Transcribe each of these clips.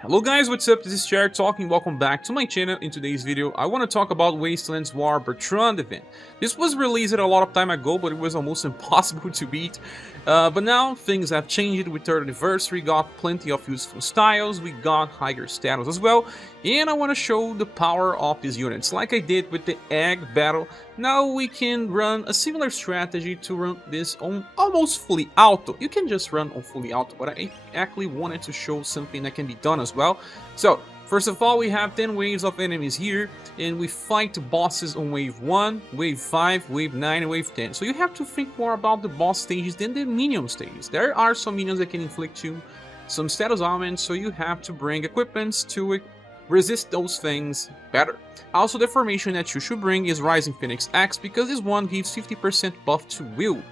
Hello guys, what's up? This is ScherBR talking. Welcome back to my channel. In today's video, I want to talk about Wastelands Bertrand event. This was released a lot of time ago, but it was almost impossible to beat. But now things have changed with 3rd anniversary. Got plenty of useful styles. We got higher status as well, and I want to show the power of these units. Like I did with the egg battle, now we can run a similar strategy to run this on almost fully auto. You can just run on fully auto, but I actually wanted to show something that can be done as well. So first of all, we have 10 waves of enemies here, and we fight bosses on wave 1, wave 5, wave 9, and wave 10. So you have to think more about the boss stages than the minion stages. There are some minions that can inflict you some status ailments, so you have to bring equipments to resist those things better. Also, the formation that you should bring is Rising Phoenix X, because this one gives 50% buff to will.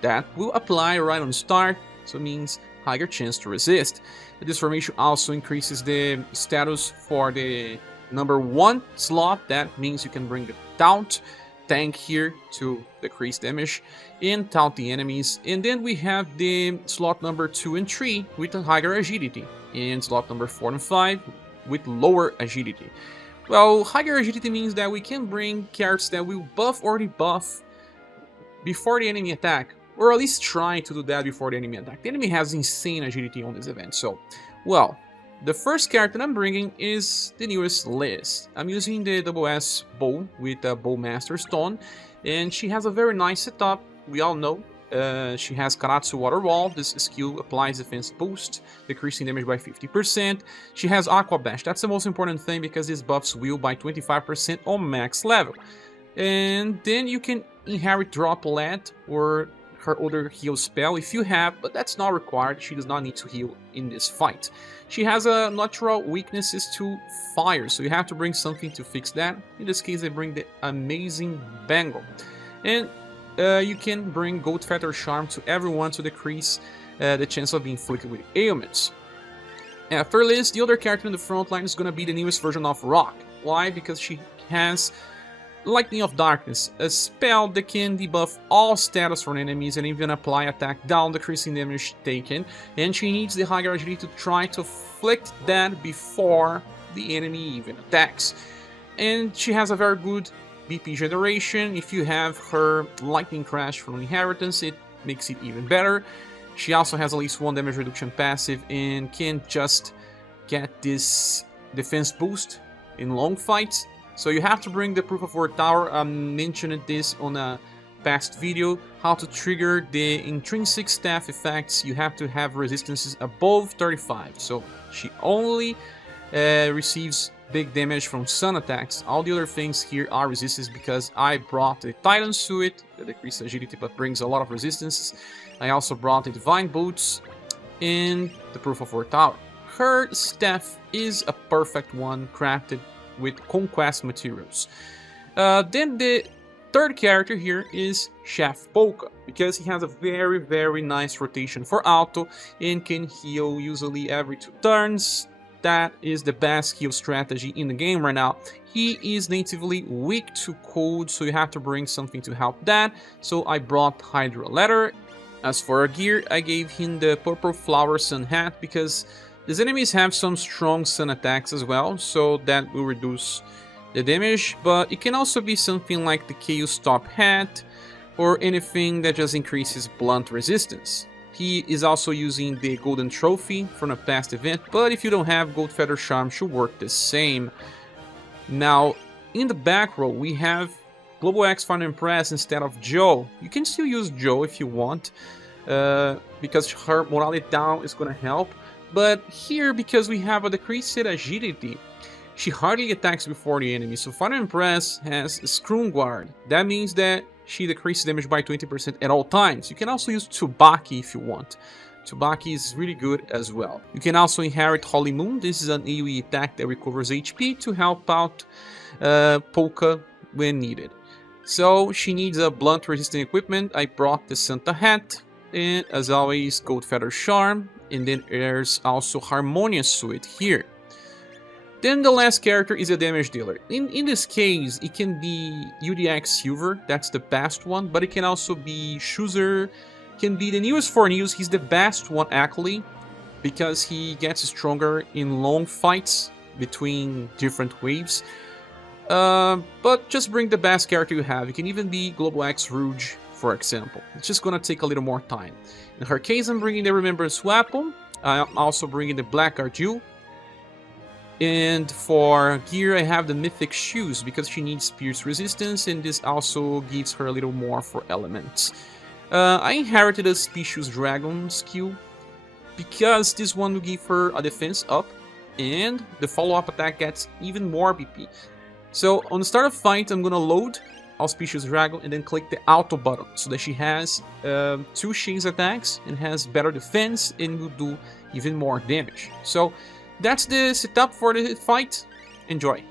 That will apply right on start, so it means higher chance to resist. This formation also increases the status for the number 1 slot. That means you can bring the taunt tank here to decrease damage and taunt the enemies. And then we have the slot number 2 and 3 with a higher agility, and slot number 4 and 5 with lower agility. Well, higher agility means that we can bring cards that will buff or debuff before the enemy attack, or at least try to do that before the enemy attack. The enemy has insane agility on this event, so, well, the first character I'm bringing is the newest list. I'm using the SS bow with a Bowmaster Stone, and she has a very nice setup. We all know she has Karatsu Water Wall. This skill applies defense boost, decreasing damage by 50%. She has Aqua Bash. That's the most important thing, because this buffs will by 25% on max level. And then you can inherit Droplet or her other heal spell if you have, but that's not required. She does not need to heal in this fight. She has a natural weaknesses to fire, so you have to bring something to fix that. In this case, I bring the Amazing Bangle. And you can bring Gold Feather Charm to everyone to decrease the chance of being inflicted with ailments. After this, the other character in the front line is going to be the newest version of Rock. Why? Because she has Lightning of Darkness, a spell that can debuff all status from enemies and even apply attack down, decreasing damage taken. And she needs the higher agility to try to inflict that before the enemy even attacks. And she has a very good BP generation. If you have her Lightning Crash from Inheritance, it makes it even better. She also has at least 1 damage reduction passive and can just get this defense boost in long fights. So you have to bring the Proof of Work Tower. I mentioned this on a past video, how to trigger the intrinsic staff effects. You have to have resistances above 35. So she only receives big damage from sun attacks. All the other things here are resistance, because I brought the Titan Suit that decreases agility but brings a lot of resistance. I also brought the Divine Boots and the Proof of Work Tower. Her staff is a perfect one, crafted with Conquest materials. Then the third character here is Chef Polka, because he has a very nice rotation for auto and can heal usually every 2 turns. That is the best heal strategy in the game right now. He is natively weak to cold, so you have to bring something to help that. So I brought Hydra Leather. As for our gear, I gave him the Purple Flower Sun Hat, because these enemies have some strong sun attacks as well, so that will reduce the damage. But it can also be something like the Chaos Top Hat, or anything that just increases blunt resistance. He is also using the Golden Trophy from a past event, but if you don't have, Gold Feather Charm should work the same. Now, in the back row, we have Global X Final Empress instead of Joe. You can still use Joe if you want, because her morale down is going to help. But here, because we have a decreased agility, she hardly attacks before the enemy. So Final Empress has a Scroom Guard. That means that she decreases damage by 20% at all times. You can also use Tsubaki if you want. Tsubaki is really good as well. You can also inherit Holy Moon. This is an AoE attack that recovers HP to help out Polka when needed. So she needs a blunt resistant equipment. I brought the Santa Hat, and as always, Gold Feather Charm. And then there's also Harmonious Suit here. Then the last character is a damage dealer. In this case, it can be UDX Silver, that's the best one, but it can also be Schuzer, can be the newest for news. He's the best one actually, because he gets stronger in long fights between different waves. But just bring the best character you have. You can even be Global X Rouge, for example. It's just gonna take a little more time. In her case, I'm bringing the Remembrance Weapon. I'm also bringing the Black Ardule. And for gear, I have the Mythic Shoes because she needs Pierce Resistance, and this also gives her a little more for elements. I inherited a Specious Dragon skill because this one will give her a defense up, and the follow-up attack gets even more BP. So on the start of fight, I'm gonna load Auspicious Dragon and then click the auto button so that she has 2 chains attacks and has better defense and will do even more damage. So that's the setup for the fight. Enjoy.